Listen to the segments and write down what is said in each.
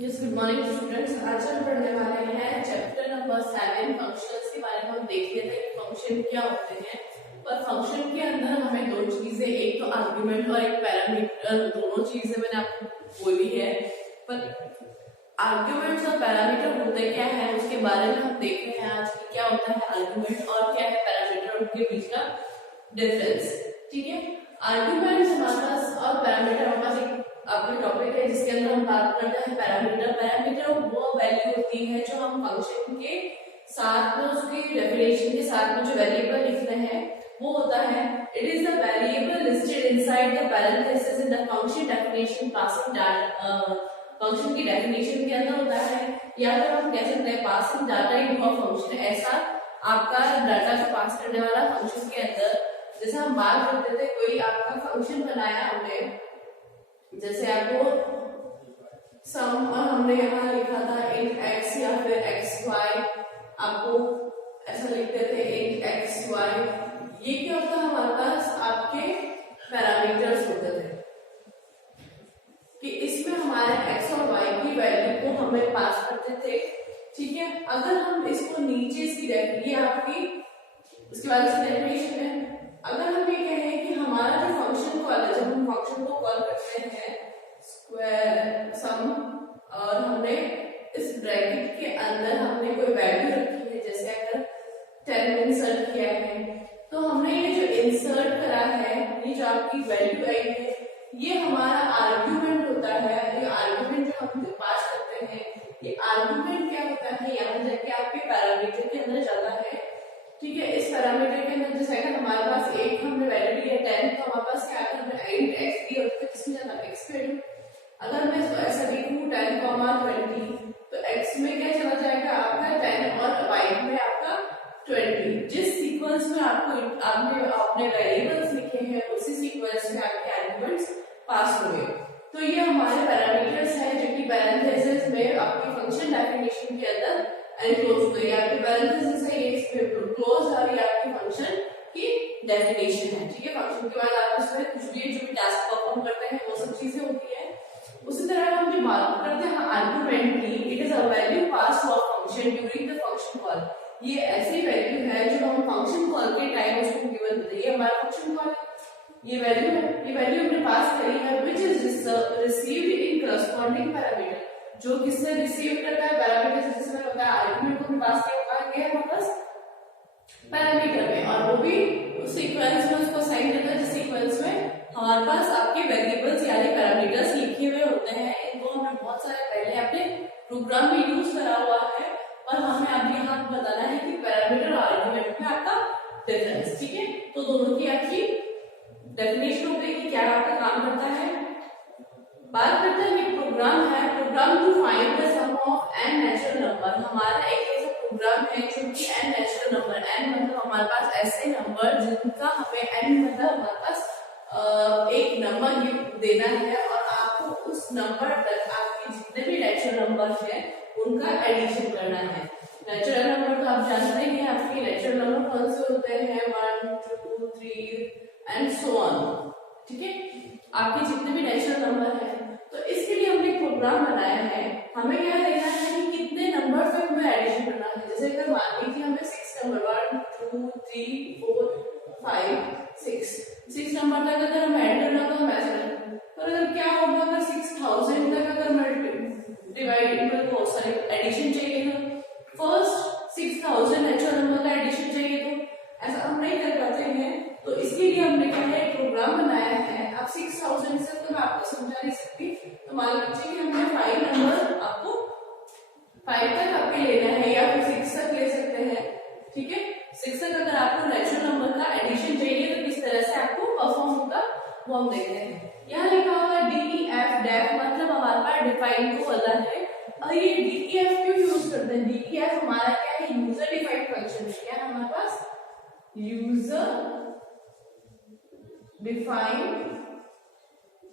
Yes, good morning students. आज हम पढ़ने वाले हैं चैप्टर नंबर 7 फंक्शंस के बारे में। हम देख लेते हैं कि फंक्शन क्या होते हैं। और फंक्शन के अंदर हमें दो चीजें, एक तो आर्गुमेंट और एक पैरामीटर, दोनों चीजें मैंने आपको बोली है। पर आर्गुमेंट्स और पैरामीटर होते क्या है उसके बारे में हम देख रहे हैं आज कि क्या होता है आर्गुमेंट और क्या है पैरामीटर, उनके बीच का डिफरेंस। ठीक है, आर्गुमेंट्स हमारे पास और पैरामीटर हमारे पास एक आपका टॉपिक है जिसके अंदर हम बात करते हैं पैरामीटर। पैरामीटर वो वैल्यू होती है जो हम फंक्शन के साथ में उसकी डेफिनेशन के साथ में जो वेरिएबल लिख रहे हैं वो होता है it is the variable listed inside the parenthesis in the function definition passing data. Function की डेफिनेशन के अंदर होता है, या फिर हम कह सकते हैं passing data into a function. ऐसा आपका डाटा को पास करने वाला फंक्शन के अंदर, जैसे हम बात करते थे कोई आपका फंक्शन बनाया हमने, जैसे आपको सम हमने यहाँ लिखा था int x या फिर xy, आपको ऐसा लिखते थे int xy। ये क्या होता है हमारे पास आपके पैरामीटर्स होते थे कि इसमें हमारे x और y की वैल्यू को हमें पास करते थे। ठीक है, अगर हम इसको नीचे इसकी ये आपकी उसके बाद इसकी डेफिनेशन है। अगर हम ये कहें कि हमारा जो फंक्शन कॉल है, जब हम फंक्शन को कॉल करते हैं स्क्वायर सम और हमने इस ब्रैकेट के अंदर हमने कोई वैल्यू रखी है, जैसे अगर 10 इंसर्ट किया है तो हमने ये जो इंसर्ट करा है, ये जो आपकी वैल्यू आई है, ये हमारा आर्ग्यूमेंट होता है। ये आर्ग्यूमेंट जो हम पास करते हैं, ये आर्ग्यूमेंट क्या होता है, यहाँ जाके आपके पैरामीटर के अंदर जाता है। ठीक है, इस पैरामीटर के अंदर जैसे अगर हमारे पास एक हमने वैल्यू दी है 10, तो हमारे पास क्या है int x दी, और किसमें जाता है x वैल्यू। अगर मैं इसको ऐसा लिखूं 10, 20, तो x में क्या चला जाएगा आपका 10 और y में आपका 20। जिस सीक्वेंस में आपको आपने वेरिएबल्स लिखे हैं उसी सीक्वेंस में आपके आर्गुमेंट्स पास हुए। तो ये हमारे पैरामीटर्स हैं जो कि पैरेंथेसिस में आपकी फंक्शन डेफिनेशन के अंदर एनक्लोज हुए। आपके पैरेंथेसिस है ये क्लोज और ये आपकी फंक्शन की डेफिनेशन है। ठीक है, फंक्शन के बाद आप इसमें कुछ भी जो भी टास्क परफॉर्म करते हैं वो सब चीजें होती है। उसी तरह हम जो बात करते हैं आर्गुमेंट की, it is a value pass to a function during the function call. ये ऐसी वैल्यू है जो हम फंक्शन कॉल के टाइम उसको गिवन होती है। ये हमारा फंक्शन कॉल है, ये वैल्यू है, ये वैल्यू हमने पास करी है which is received in corresponding parameter. जो किससे रिसीव करता है पैरामीटर, जिसमें होता है आर्गुमेंट को पास किया गया है हमारे पास पैरामीटर में, और वो भी उस सीक्वेंस में उसको साइन करता है जिस सीक्वेंस में हमारे पास आपके वेरिएबल्स यानी पैरामीटर्स लिखे हुए होते हैं। इनको हमने बहुत सारे पहले अपने प्रोग्राम में यूज करा हुआ है, और हमें अब यहाँ बताना है कि पैरामीटर और आर्गुमेंट में आपका डिफरेंस। ठीक है, तो दोनों की आपकी डेफिनेशन हो गई कि क्या आपका काम करता है। बात करते हैं कि प्रोग्राम है, program to find the sum of n natural number. हमारा एक ऐसा प्रोग्राम है जो कि n नेचुरल नंबर, n मतलब हमारे पास ऐसे नंबर जिनका हमें n मतलब हमारे पास एक नंबर देना है, और आपको उस नंबर तक आपके जितने भी नेचुरल नंबर है उनका एडिशन करना है। नेचुरल नंबर तो आप जानते हैं, आपके नेचुरल नंबर कौन से होते हैं 1, 2, 3 एंड सो ऑन। ठीक है, आपके जितने भी नेचुरल नंबर है, तो इसके लिए हमने एक प्रोग्राम बनाया है। हमें क्या देना है कि कितने नंबर तक हमें एडिशन करना है। जैसे अगर मान लीजिए हमें 6 नंबर 1, 2, 3, 4, 5, 6 नंबर तक अगर हम ऐड करना तो हम ऐसे करेंगे। पर अगर क्या होगा अगर 6000 तक अगर डिवाइड में बहुत सारे एडिशन चाहिए, तो फर्स्ट 6000 नेचुरल नंबर का एडिशन चाहिए, तो ऐसा हम नहीं कर पाते हैं। तो इसके लिए हमने क्या है एक प्रोग्राम बनाया है। अब 6000 से तो मैं आपको समझा नहीं सकती, तो मान लीजिए कि हमने 5 नंबर आपको 5 तक आपके लेना है, या फिर 6 तक ले सकते हैं। ठीक है, 6 तक अगर आपको नेचुरल नंबर का एडिशन चाहिए तो किस तरह से आपको परफॉर्म होगा वो हम देखते हैं। यहाँ लिखा हुआ है DEF डेफ मतलब हमारे पास डिफाइन को वाला है। और ये DEF क्यों यूज करते हैं? DEF हमारा क्या है यूजर डिफाइंड फंक्शन है। क्या है हमारे पास यूजर डिफाइंड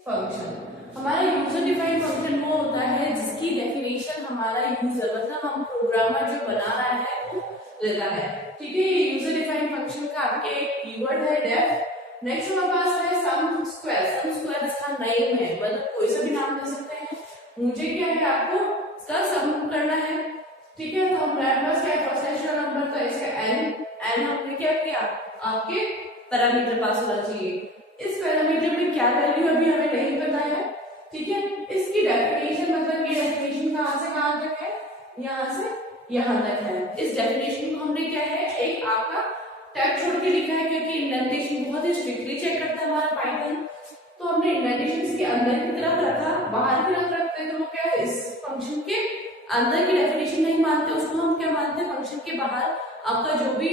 फंक्शन। हमारा यूजर डिफाइंड फंक्शन वो होता है जिसकी डेफिनेशन हमारा यूजर मतलब हम प्रोग्रामर जो बना रहा है वो देता है। ठीक है, ये यूजर डिफाइंड फंक्शन का आपके एक कीवर्ड है डेफ। नेक्स्ट हमारे पास है सम स्क्वायर। सम स्क्वायर इसका नेम है, मतलब कोई सा भी नाम दे सकते हैं। मुझे क्या है आपको का सम करना है। ठीक है, तो हमारे पास क्या है, फर्स्ट नेचुरल नंबर का इसका n हमने क्या किया, आपके पैरामीटर पास होना चाहिए। इस पैरामीटर में क्या वैल्यू अभी हमें नहीं पता है। ठीक है, इसकी डेफिनेशन मतलब ये डेफिनेशन कहाँ से कहाँ तक है, यहाँ से यहाँ तक है। इस डेफिनेशन को हमने क्या है, एक आपका टैग छोड़ के लिखा है, क्योंकि इंडेंटेशन बहुत ही स्ट्रिक्टली चेक करता है हमारा पाइथन। तो हमने इंडेंटेशन के अंदर की तरफ रखा, बाहर की तरफ रखते हैं तो वो क्या है, इस फंक्शन के अंदर की डेफिनेशन नहीं मानते, उसको हम क्या मानते हैं, फंक्शन के बाहर आपका जो भी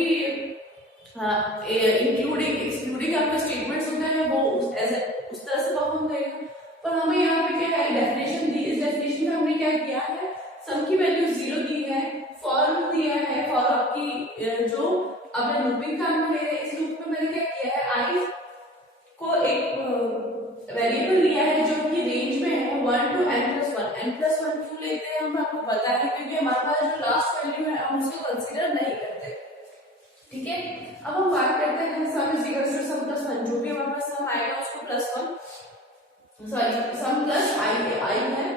इंक्लूडिंग एक्सक्लूडिंग आपके स्टेटमेंट्स होते हैं वो उस तरह से परफॉर्म करेगा। पर हमें यहाँ पे क्या है, डेफिनेशन दी, इस डेफिनेशन में हमने क्या किया है, सम की वैल्यू 0 दी है, फॉर दिया है, फॉर आपकी जो आपने लूपिंग काम में ले रहे हैं, इस लूप में मैंने क्या किया है, आई को एक वेरिएबल लिया है जो कि रेंज में है 1 to n+1। n+1 क्यों लेते हैं हम आपको पता है, क्योंकि हमारे पास जो लास्ट वैल्यू है हम उसको कंसीडर नहीं करते। ठीक है, अब हम बात करते हैं sum is equal to sum plus 1, जो भी हमारे पास सम आएगा उसको +1 सॉरी सम प्लस आई है।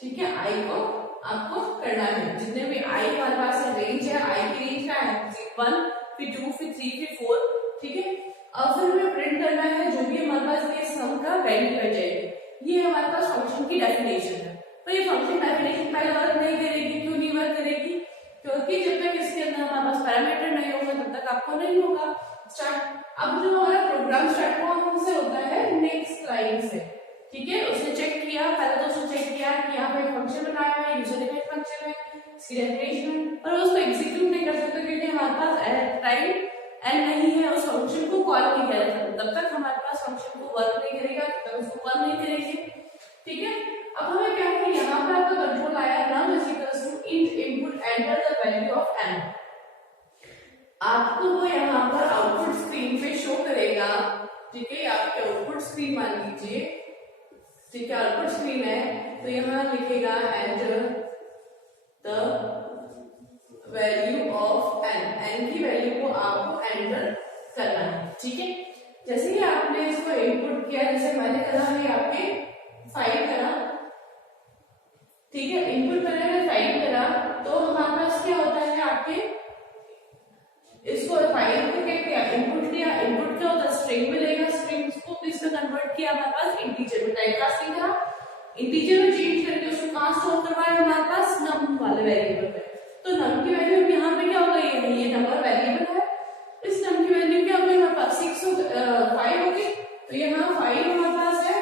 ठीक है, आई को आपको करना है, जितने भी आई हमारे पास है, रेंज है, आई की रेंज क्या है, 1 फिर 2 फिर 3 फिर 4। ठीक है, अब फिर हमें प्रिंट करना है जो भी हमारे पास ये सम का वैल्यू आ जाएगी। ये हमारे पास फंक्शन की डेफिनेशन है। तो ये फंक्शन डेफिनेशन पहले वर्क नहीं करेगी, क्यों नहीं वर्क करेगी, क्योंकि जब तक इसके अंदर हमारे पास पैरामीटर नहीं होगा तब तक आपको नहीं होगा स्टार्ट। अब जो हमारा प्रोग्राम स्टार्ट हुआ हमसे होता है नेक्स्ट लाइन से। ठीक है, उसने चेक किया, पहले तो उसने चेक किया कि यहाँ पे फंक्शन बनाया है, यूजर डिफाइंड फंक्शन है, इसकी डेफिनेशन, पर उसको एग्जीक्यूट नहीं कर सकते क्योंकि हमारे पास टाइम एंड नहीं है, उस फंक्शन को कॉल नहीं किया जाता, तब तक हमारे पास फंक्शन को वर्क नहीं करेगा, तब तक उसको कॉल नहीं करेंगे। ठीक है, अब हमें क्या है, यहाँ पे आपका कंट्रोल आया num is equals to int input enter the value of n। आपको वो यहाँ पर आउटपुट स्क्रीन पे शो करेगा। ठीक है, आपके आउटपुट स्क्रीन मान लीजिए, ठीक है, आउटपुट स्क्रीन है, तो यहाँ लिखेगा enter the value of n की वैल्यू को आपको एंटर करना है। ठीक है, जैसे ही आपने इसको इनपुट किया, जैसे मैंने करा है आपके 5 करा, ठीक है, इनपुट मैंने 5 करा, तो हमारे पास क्या होता है, आपके इसको 5 को क्या किया, इनपुट लिया, इनपुट क्या होता है, स्ट्रिंग मिलेगा, स्ट्रिंग को इसमें कन्वर्ट किया हमारे पास इंटीजर में, टाइप कास्टिंग करा, इंटीजर में चेंज करके उसको कहां स्टोर करवाया हमारे पास नम वाले वेरिएबल में। तो नम की वैल्यू यहाँ पे क्या हो गई है, ये नंबर वेरिएबल है, इस नम की वैल्यू क्या हो गई हमारे पास 5 होगी, तो यहाँ 5 हमारे पास है।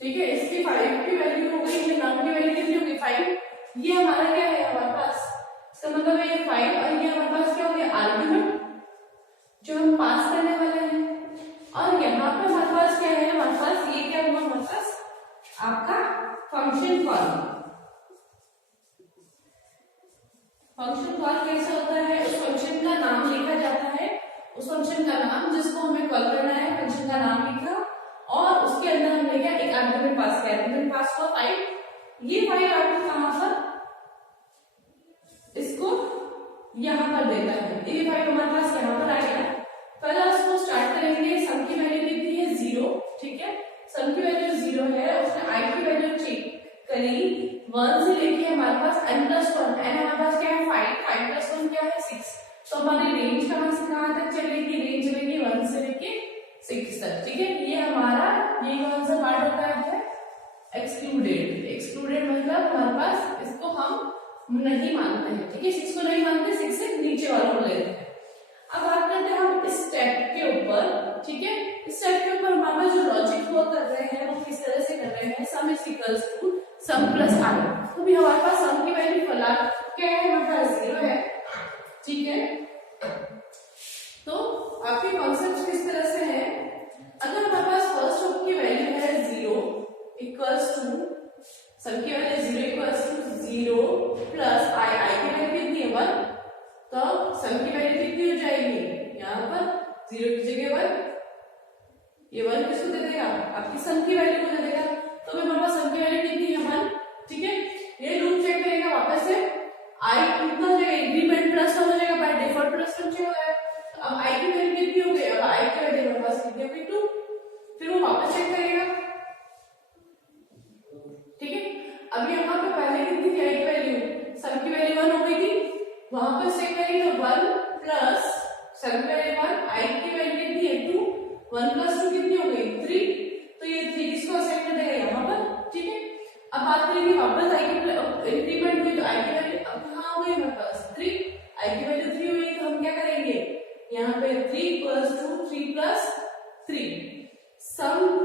ठीक है, इसकी 5 की वैल्यू हो गई, ये नम की वैल्यू कितनी होगी 5, ये हमारा क्या है हमारे पास, इसका मतलब है ये 5 और ये हमारे पास क्या हो गया आर्गुमेंट जो हम पास करने वाले हैं। और यहाँ पे हमारे पास क्या है, हमारे पास ये क्या हुआ, हमारे पास आपका फंक्शन कॉल। फंक्शन कॉल कैसे होता है, उस फंक्शन का नाम लिखा जाता है, उस फंक्शन का नाम जिसको हमें कॉल करना है, फंक्शन का नाम लिखा और उसके अंदर हमने क्या एक आर्गुमेंट पास किया, आर्गुमेंट पास हुआ 5, ये 5 आपको कहां पर, इसको यहां पर देता है, ये 5 हमारे पास यहां पर आ गया। पहले उसको स्टार्ट करेंगे, सम की वैल्यू कितनी है 0। ठीक है, सम की वैल्यू 0 है, उसने आई की वैल्यू चेक करी 1 से लेके हमारे पास n+1, n हमारे पास क्या है 5, 5+1 क्या है 6, तो हमारी रेंज कहां से कहां तक चलेगी, रेंज चलेगी 1 से लेके 6 तक। ठीक है, ये हमारा ये कौन सा पार्ट होता है, एक्सक्लूडेड। एक्सक्लूडेड मतलब हमारे पास इसको हम नहीं मानते हैं। ठीक है, 6 को नहीं मानते, 6 से नीचे वालों को लेते हैं। अब बात करते हैं हम इस स्टेप के ऊपर। ठीक है, इस स्टेप के ऊपर हमारा जो लॉजिक वो कर रहे हैं वो किस तरह से कर रहे हैं, sum is equals to sum plus I. तो भी हमारे पास सम की वैल्यू फिलहाल क्या है, हमारे पास 0 है। ठीक है, तो आपके कॉन्सेप्ट किस तरह से है, अगर हमारे पास फर्स्ट टर्म की वैल्यू है 0 इक्वल्स टू सम की value 0 equals to 0 plus I, I की वैल्यू कितनी है 1, तो सम की वैल्यू कितनी हो जाएगी, यहाँ पर 0 की जगह 1, ये 1 किसको दे देगा, आपकी सम की वैल्यू को दे देगा। तो हमारे पास सम की वैल्यू कितनी है 1। ठीक है, ये लूप चेक करेगा वापस से, आई कितना हो जाएगा, इंक्रीमेंट प्लस हो जाएगा, बाय डिफॉल्ट प्लस हो जाएगा। अब आई की वैल्यू कितनी हो गई, अब आई की वैल्यू हमारे पास कितनी हो गई 2, फिर वो वापस चेक करेगा। ठीक है, अब यहाँ पे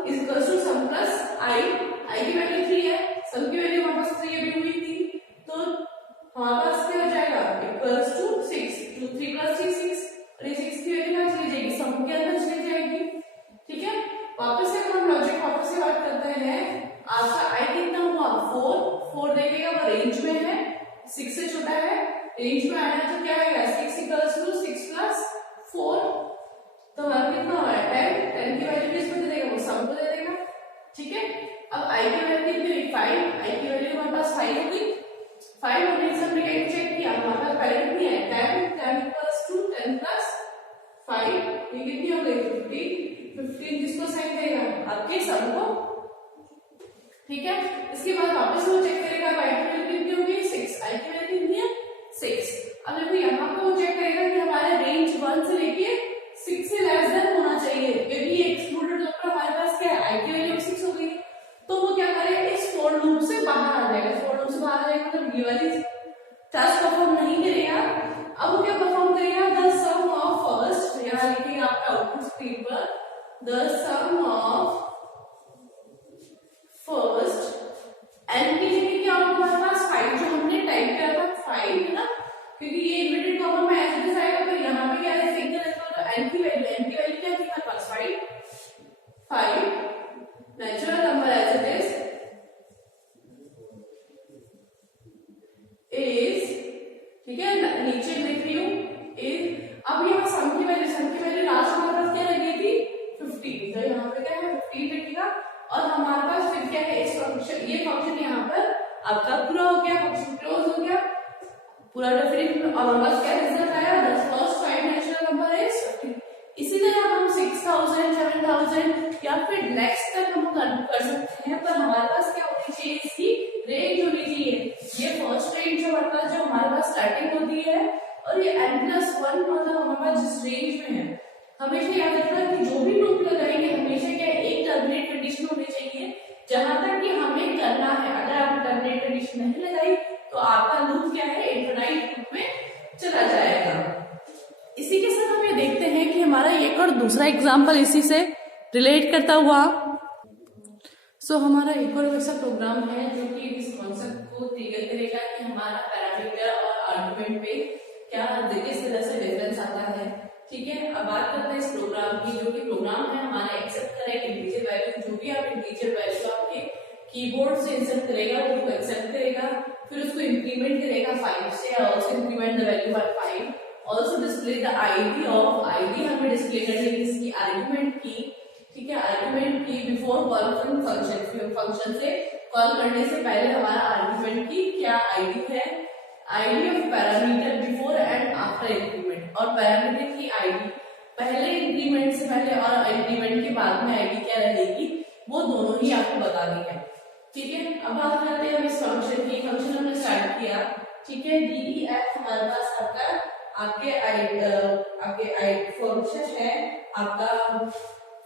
is equal to sum plus I, I की वैल्यू 3 है, सम की वैल्यू हमारे पास 3 अभी हुई थी, तो हमारे पास क्या हो जाएगा इक्वल्स टू 6, 2 3 प्लस 3 6, और ये 6 की वैल्यू कहाँ चली जाएगी, सम के अंदर चली जाएगी। ठीक है, वापस से हम लॉजिक वापस से बात करते हैं। आपका आई कितना हुआ 4, 4 देखिएगा वो रेंज में है, 6 से छोटा है, रेंज में आया तो क्या आएगा 6 इक्वल्स टू 6 प्लस 4, तो हमारा कितना हो रहा है 10, 10 की वैल्यू किसको दे देगा, वो सम को दे देगा। ठीक है, अब आई की वैल्यू कितनी हुई 5, आई की वैल्यू हमारे पास 5 हो गई, 5 होने से हमने क्या चेक किया, हमारे पास पहले कितनी है 10, 10 इक्वल्स टू 10 प्लस 5, ये कितनी हो गई 15, 15 किसको साइन देगा आपके सम को। ठीक है, इसके बाद वापस वो चेक करेगा आई की वैल्यू कितनी होगी 6, आई की वैल्यू कितनी है 6। अब देखो यहाँ पे वो चेक करेगा कि हमारे रेंज 1 से लेके 6 से लेस देन होना चाहिए, क्योंकि ये एक्सक्लूडेड होकर हमारे पास क्या है आई की वैल्यू 6 हो गई, तो वो क्या करेगा इस फॉर लूप से बाहर आ जाएगा, फॉर लूप से बाहर आ जाएगा मतलब ये वाली टास्क परफॉर्म नहीं करेगा। अब वो क्या परफॉर्म करेगा, द सम ऑफ फर्स्ट, यहाँ लिखेगा आपका आउटपुट स्क्रीन पर, the sum of first N की जगह क्या होगा हमारे पास 5 जो हमने टाइप किया था 5 है ना, क्योंकि ये इन्वर्टेड कॉमा में एज इट इज आएगा, तो यहाँ पे क्या है सिंगल है, तो एन की वैल्यू क्या थी हमारे पास 5 natural number as it is, ठीक है नीचे लिख रही हूँ इज। अब यहाँ सम की वैल्यू लास्ट हमारे पास क्या लगी थी 15, तो यहाँ पे क्या है 15 लिखेगा, और हमारे पास फिर क्या है इस फंक्शन, ये फंक्शन यहाँ पर आपका पूरा हो गया, फंक्शन क्लोज हो गया पूरा डेफिनेट, और हमारे पास क्या रिजल्ट आया, the first 5 natural number is 15। इसी तरह हम 6000 7000 या फिर नेक्स्ट तक हम कर सकते हैं, पर हमारे पास क्या होनी चाहिए इसकी रेंज होनी चाहिए, ये फर्स्ट रेंज हमारे पास जो हमारे पास स्टार्टिंग होती है, और ये n+1 मतलब हमारे पास जिस रेंज में है, हमेशा याद रखना कि जो भी लूप लगाएंगे हमेशा क्या एक टर्मिनेट कंडीशन होनी चाहिए, जहां तक कि हमें करना है। अगर आपने टर्मिनेट कंडीशन नहीं लगाई तो आपका लूप क्या है इनफिनाइट लूप में चला जाएगा। इसी के साथ हम ये देखते हैं कि हमारा एक और दूसरा एग्जांपल इसी से रिलेट करता हुआ। हमारा एक और वैसा प्रोग्राम है जो कि इस कॉन्सेप्ट को ट्रिगर करेगा कि हमारा पैरामीटर और आर्गुमेंट पे क्या किस तरह से डिफरेंस आता है। ठीक है, अब बात करते हैं इस प्रोग्राम की, जो कि प्रोग्राम है हमारा एक्सेप्ट करेगा इंटीजर वैल्यू, जो भी आप इंटीजर वैल्यू आपके कीबोर्ड से इंसर्ट करेगा वो उसको एक्सेप्ट करेगा, फिर उसको इंक्रीमेंट करेगा 5 से, also increment the value by 5, also display the ID of, ID हमें डिस्प्ले करनी है इसकी आर्गुमेंट की। ठीक है, आर्गुमेंट की बिफोर कॉल फंक्शन, फंक्शन से कॉल करने से पहले हमारा आर्गुमेंट की क्या आईडी है, ID of parameter before and after increment, और पैरामीटर की आईडी पहले इंक्रीमेंट से पहले और इंक्रीमेंट के बाद में आईडी क्या रहेगी वो दोनों ही आपको बतानी है। ठीक है, अब बात करते हैं हम इस फंक्शन की। फंक्शन हमने स्टार्ट किया, ठीक है, DEF हमारे पास आपके फंक्शन है, आपका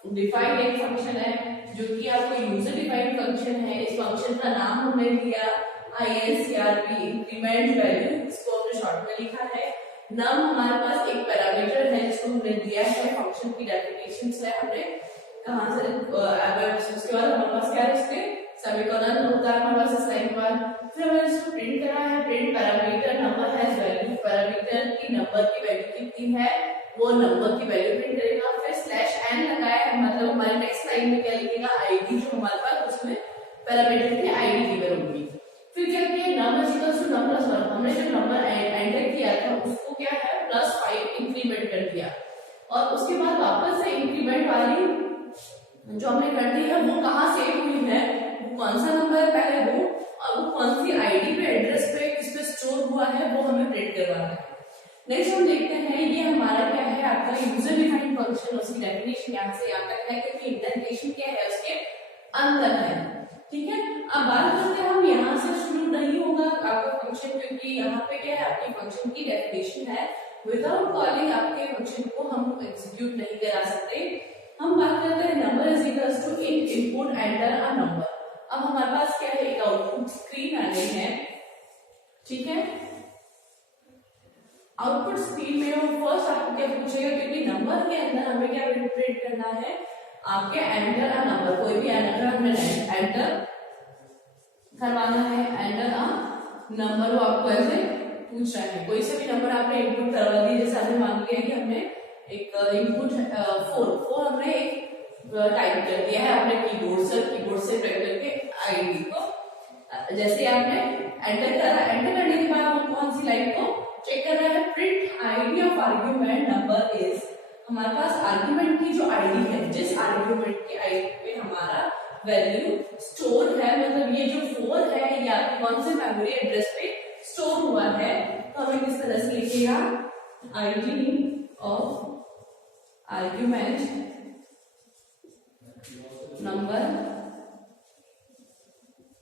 डिफाइंड एक फंक्शन है जो कि आपको यूजर डिफाइंड फंक्शन है। इस फंक्शन का नाम हमने दिया INCRP इंक्रीमेंट वैल्यू, इसको हमने शॉर्ट में लिखा है। नम हमारे पास एक पैरामीटर है जिसको हमने दिया है, फंक्शन की डेफिनेशन है हमने कहां से, उसके बाद हमारे पास क्या है इसके सेमीकोलन होता है हमारे पास इस लाइन पर, फिर हमने इसको प्रिंट करा है, print parameter number has value, parameter की नंबर की वैल्यू कितनी है वो नंबर की वैल्यू प्रिंट करेगा, फिर /n लगाया है, मतलब हमारे नेक्स्ट लाइन में क्या लिखेगा आईडी, जो हमारे पास उसमें पैरामीटर की आईडी गिवन होगी। फिर क्या किया नम इक्वल्स टू नम प्लस 1, हमने जो नंबर एंटर किया था उसको क्या है +5 इंक्रीमेंट कर दिया, और उसके बाद वापस से इंक्रीमेंट वाली जो हमने कर दी है वो कहाँ सेव हुई है, वो कौन सा नंबर है पहले वो, और वो कौन सी आईडी पे एड्रेस पे किस पे स्टोर हुआ है वो हमें प्रिंट करवाना है। नेक्स्ट हम देखते हैं ये हमारा क्या है आपका यूजर डिफाइंड फंक्शन, उसकी डेफिनेशन यहाँ से यहाँ तक है क्योंकि इंडेंटेशन क्या है उसके अंदर है। ठीक है, अब बात करते हैं हम यहाँ से शुरू नहीं होगा आपका फंक्शन, क्योंकि यहाँ पे क्या है आपके फंक्शन की डेफिनेशन है, विदाउट कॉलिंग आपके फंक्शन को हम एग्जीक्यूट नहीं करा सकते। हम बात करते हैं number is equals to in input enter a number. अब हमारे पास क्या है एक आउटपुट स्क्रीन आ गई है। ठीक है, आउटपुट स्क्रीन में वो फर्स्ट आपको क्या पूछेगा, क्योंकि नंबर के अंदर हमें क्या प्रिंट करना है आपके एंटर अ नंबर, कोई भी एंटर हमने एंटर करवाना है, एंटर अ नंबर, वो आपको ऐसे पूछ रहा है। कोई से भी नंबर आपने इनपुट करवा दिया, जैसे हमने मान लिया कि हमने एक इनपुट 4 हमने एक टाइप कर दिया है अपने कीबोर्ड से टाइप करके आईडी को, जैसे आपने एंटर करा, एंटर करने के बाद हम कौन सी लाइन को चेक कर रहे हैं, print ID of argument number is, हमारे पास आर्गुमेंट की जो आईडी है, जिस आर्गुमेंट की आईडी पे हमारा वैल्यू स्टोर है, मतलब ये जो 4 है ये आपके कौन से मेमोरी एड्रेस पे स्टोर हुआ है, तो हमें किस तरह से लिखिएगा, ID of argument number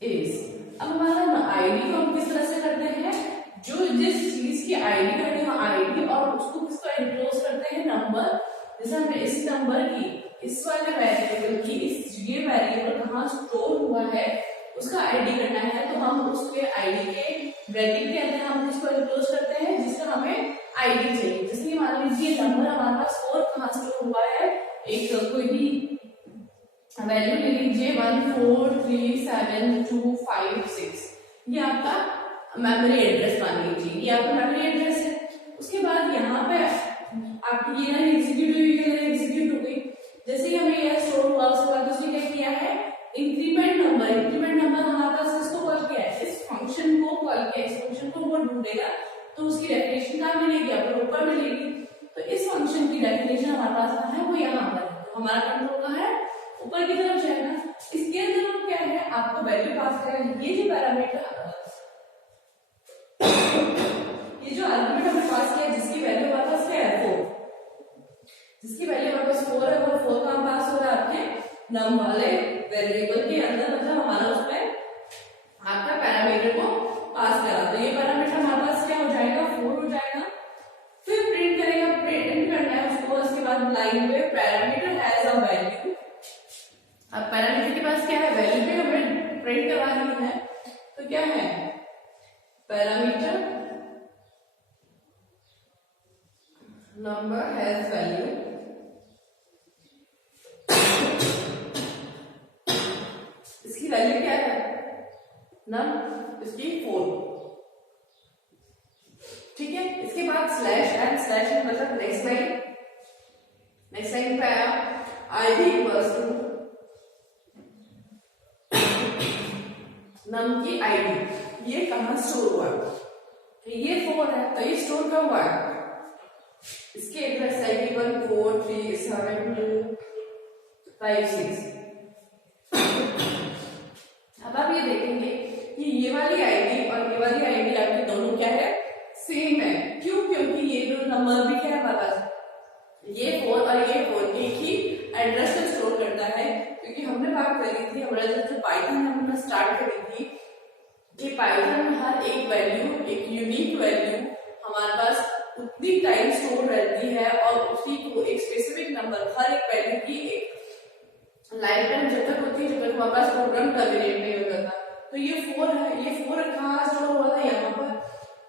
is. अब हमारा आईडी को हम किस तरह से करते हैं, जो जिस चीज की आईडी करते हैं आईडी, और उसको किसको एनक्लोज करते हैं, नंबर। जैसे हमने इस नंबर की, इस वाले वेरिएबल की, ये वेरिएबल कहाँ स्टोर हुआ है उसका आईडी करना है, तो हम उसके आईडी के ब्रैकेट के अंदर हम इसको एनक्लोज करते हैं जिसका हमें आईडी चाहिए। जैसे मान लीजिए नंबर हमारे पास 4 कहाँ स्टोर हुआ है, एक कोई भी वैल्यू ले लीजिए 1 4 3 7 2 5 6, ये आपका मेमोरी एड्रेस मान लीजिए, ये आपका मेमोरी एड्रेस है। उसके बाद यहाँ पे आपकी ये ना एग्जीक्यूट हो गई, जैसे ही हमें यह स्टोर हुआ उसके बाद उसने क्या किया है, इंक्रीमेंट नंबर हमारे पास इसको कॉल किया है, इस फंक्शन को कॉल किया, इस फंक्शन को वो ढूंढेगा तो उसकी डेफिनेशन कहाँ मिलेगी, आपको ऊपर मिलेगी। तो इस फंक्शन की डेफिनेशन हमारे पास कहाँ है, वो यहाँ पर है, तो हमारा कंट्रोल कहाँ है, ऊपर की तरफ जाएगा। इसके अंदर हम क्या है, आपको वैल्यू पास करेंगे, ये जो पैरामीटर ये जो आर्गुमेंट हमने पास किया जिसकी वैल्यू हमारे पास क्या है 4, जिसकी वैल्यू हमारे पास 4 है, वो 4 का पास हो रहा है आपके नम वाले वेरिएबल के अंदर, मतलब हमारा उसमें आपका पैरामीटर को पास करा, तो ये पैरामीटर हमारे पास क्या हो जाएगा, 4 हो जाएगा। फिर प्रिंट करेगा, प्रिंट करना है उसको, उसके बाद लाइन पे पैरामीटर हैज अ वैल्यू। अब पैरामीटर के पास क्या है, वैल्यू पे हमें प्रिंट करवानी है, तो क्या है, पैरामीटर नंबर हैज वैल्यू, इसकी वैल्यू क्या है, इसकी 4, ठीक है। इसके बाद स्लैश एन मतलब नेक्स्ट लाइन पे आया, आईडी इक्वल्स टू नम की आईडी, ये कहाँ स्टोर हुआ, तो ये 4 है, तो ये स्टोर कब हुआ है, इसके एड्रेस आईडी 1 4 3 7 2 5 6। अब आप ये देखेंगे कि ये वाली आईडी और ये वाली आईडी आपकी दोनों क्या है, सेम है। क्यों, क्योंकि ये जो नंबर भी क्या है हमारे पास, ये 4 और ये 4 एक ही एड्रेस को स्टोर करता है, क्योंकि हमने बात करी थी हमारा जो पाइथन हमने स्टार्ट करी थी कि पाइथन में हर एक वैल्यू, एक यूनिक वैल्यू हमारे पास उतनी टाइम स्टोर रहती है, और उसी को एक स्पेसिफिक नंबर, हर एक वैल्यू की एक लाइफ टाइम जब तक होती है जब तक हमारे पास प्रोग्राम टर्मिनेट नहीं होता था। तो ये 4 है, ये 4 कहाँ स्टोर हुआ था, यहाँ पर,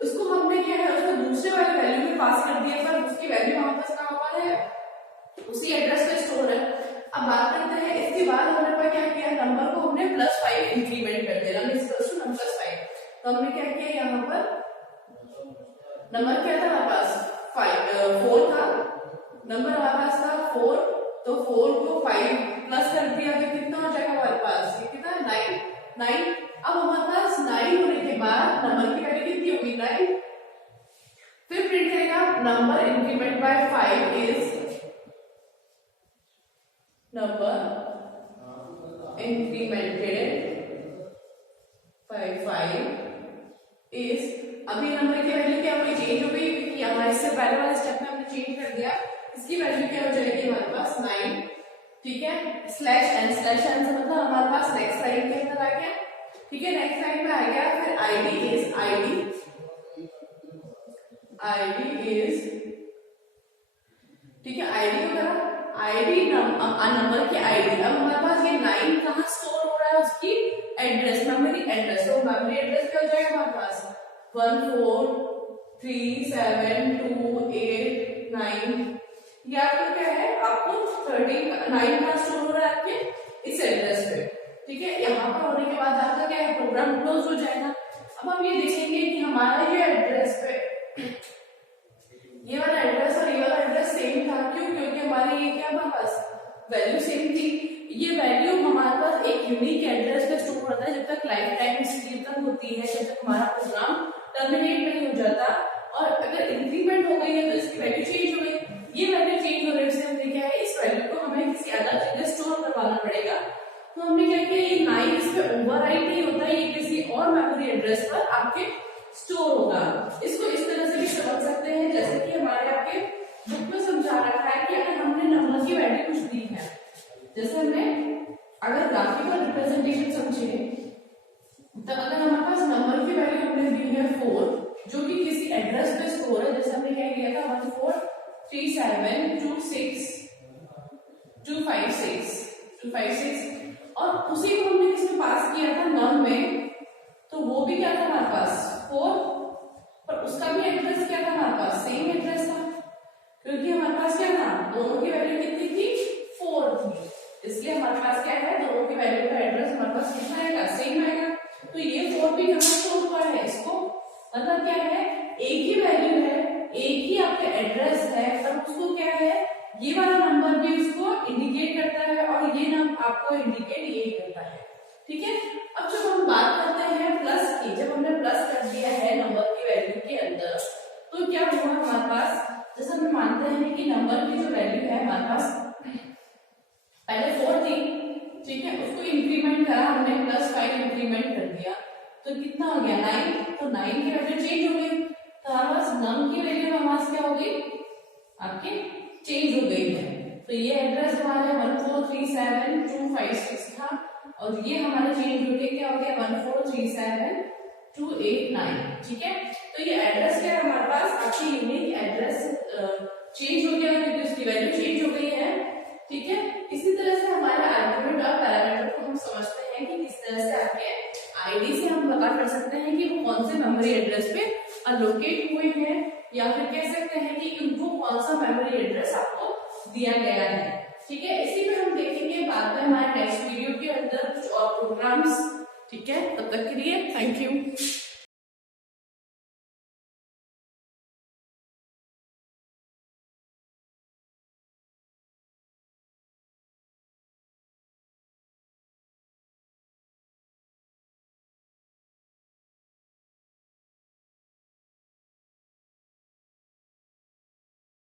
उसको हमने क्या है, उसको दूसरे वाले वैल्यू में पास कर दिया, पर उसकी वैल्यू हमारे पास कहाँ पर है, उसी एड्रेस पे स्टोर है। अब बात करते हैं इसके बाद हमने पर क्या किया, नंबर को हमने +5 इंक्रीमेंट कर दिया, +5, तो हमने क्या किया, यहाँ पर नंबर क्या था हमारे पास 4 था, नंबर हमारे पास था 4, तो 4 को 5 प्लस कर दिया तो कितना हो जाएगा हमारे पास, ये कितना 9। अब हमारे पास 9 होने के बाद नंबर की वैल्यू कितनी होगी 9, फिर प्रिंट करेगा number increment by 5 is number incremented by 5 is, अभी नंबर की वैल्यू क्या होगी, चेंज हो गई, क्योंकि हमारे इससे पहले वाले स्टेप में हमने चेंज कर दिया, इसकी वैल्यू क्या हो जाएगी हमारे पास 9, ठीक है। /n से मतलब हमारे पास नेक्स्ट लाइन के अंदर आ गया, ठीक है, नेक्स्ट लाइन में आ गया, फिर आईडी इज, ठीक है, आईडी को करा, आईडी नंबर की आईडी, अब हमारे पास ये 9 कहाँ स्टोर हो रहा है, उसकी एड्रेस, मेमोरी एड्रेस, तो मेमोरी एड्रेस क्या हो जाएगा हमारे पास 1 4 3 7 2 8 9, ये आपका क्या है, आपको 39 का स्टोर हो रहा है आपके इस एड्रेस पे, ठीक है। यहाँ पर होने के बाद आपका क्या है, प्रोग्राम क्लोज हो जाएगा। अब हम ये देखेंगे कि हमारा ये एड्रेस पे ये वाला एड्रेस और ये वाला एड्रेस सेम था, क्यों? क्योंकि हमारे ये क्या था, बस वैल्यू सेम थी। ये वैल्यू हमारे पास एक यूनिक एड्रेस पे स्टोर होता है जब तक लाइफ टाइम इसकी तक होती है, जब तक हमारा प्रोग्राम टर्मिनेट नहीं हो जाता। और अगर इंक्रीमेंट हो गई है तो इसकी वैल्यू चेंज हो गई। ये वैल्यू चेंज होने से हमने क्या है, इस वैल्यू को हमें किसी अलग जगह स्टोर करवाना पड़ेगा। तो हमने क्या किया, ये 9 इस पे ओवरराइट नहीं होता, ये किसी और मेमोरी एड्रेस पर आपके स्टोर होगा। इसको इस तरह से भी समझ सकते हैं जैसे कि हमारे आपके बुक में समझा रखा है कि अगर हमने नंबर की वैल्यू कुछ दी है, जैसे हमने अगर ग्राफिकल रिप्रेजेंटेशन समझे तो अगर हमारे पास नंबर की वैल्यू हमने दी है 4 जो कि किसी एड्रेस पे स्टोर है, जैसे हमने क्या किया था 1437256256 और उसी को हमने किसमें पास किया था, नम में। तो वो भी क्या था हमारे पास 4, पर उसका भी एड्रेस क्या था हमारे पास, सेम एड्रेस था, क्योंकि हमारे पास क्या था, दोनों की वैल्यू कितनी थी, 4 थी। इसलिए हमारे पास क्या है, दोनों की वैल्यू का एड्रेस हमारे पास कितना आएगा, सेम आएगा। तो ये 4 भी कहाँ स्टोर हुआ है, इसको मतलब क्या है, एक ही वैल्यू है, एक ही आपका एड्रेस है, पर उसको क्या है, ये वाला नंबर भी उसको इंडिकेट करता है और ये नंबर आपको इंडिकेट ये करता है, ठीक है। अब जब हम बात करते हैं प्लस की, जब हमने प्लस कर दिया है नंबर की वैल्यू के अंदर, तो क्या हुआ हमारे पास, जैसे हम मानते हैं कि नंबर की जो वैल्यू है हमारे पास पहले 4 थी, ठीक है, उसको इंक्रीमेंट करा हमने, +5 इंक्रीमेंट कर दिया, तो कितना हो गया 9। तो 9 की वैल्यू चेंज हो गई, तो हमारे पास नम की वैल्यू हमारे पास क्या हो गई, आपके चेंज हो गई है। तो ये एड्रेस हमारे 1437256 था और ये हमारा चेंज हो गया, क्या हो गया 1437289, ठीक है। तो ये एड्रेस क्या है हमारे पास, आपकी यूनिक एड्रेस चेंज हो गया क्योंकि उसकी वैल्यू चेंज हो गई है, ठीक है। इसी तरह से हमारे आर्गुमेंट और पैरामीटर को हम समझते हैं कि किस तरह से आपके आईडी से हम पता कर सकते हैं कि वो कौन से मेमोरी एड्रेस पे अलोकेट हुए हैं, या फिर कह सकते हैं कि उनको कौन सा मेमोरी एड्रेस आपको दिया गया है, ठीक है। इसी में हम देखेंगे बाद में हमारे नेक्स्ट वीडियो के अंदर कुछ और प्रोग्राम्स, ठीक है। तब तक के लिए थैंक यू।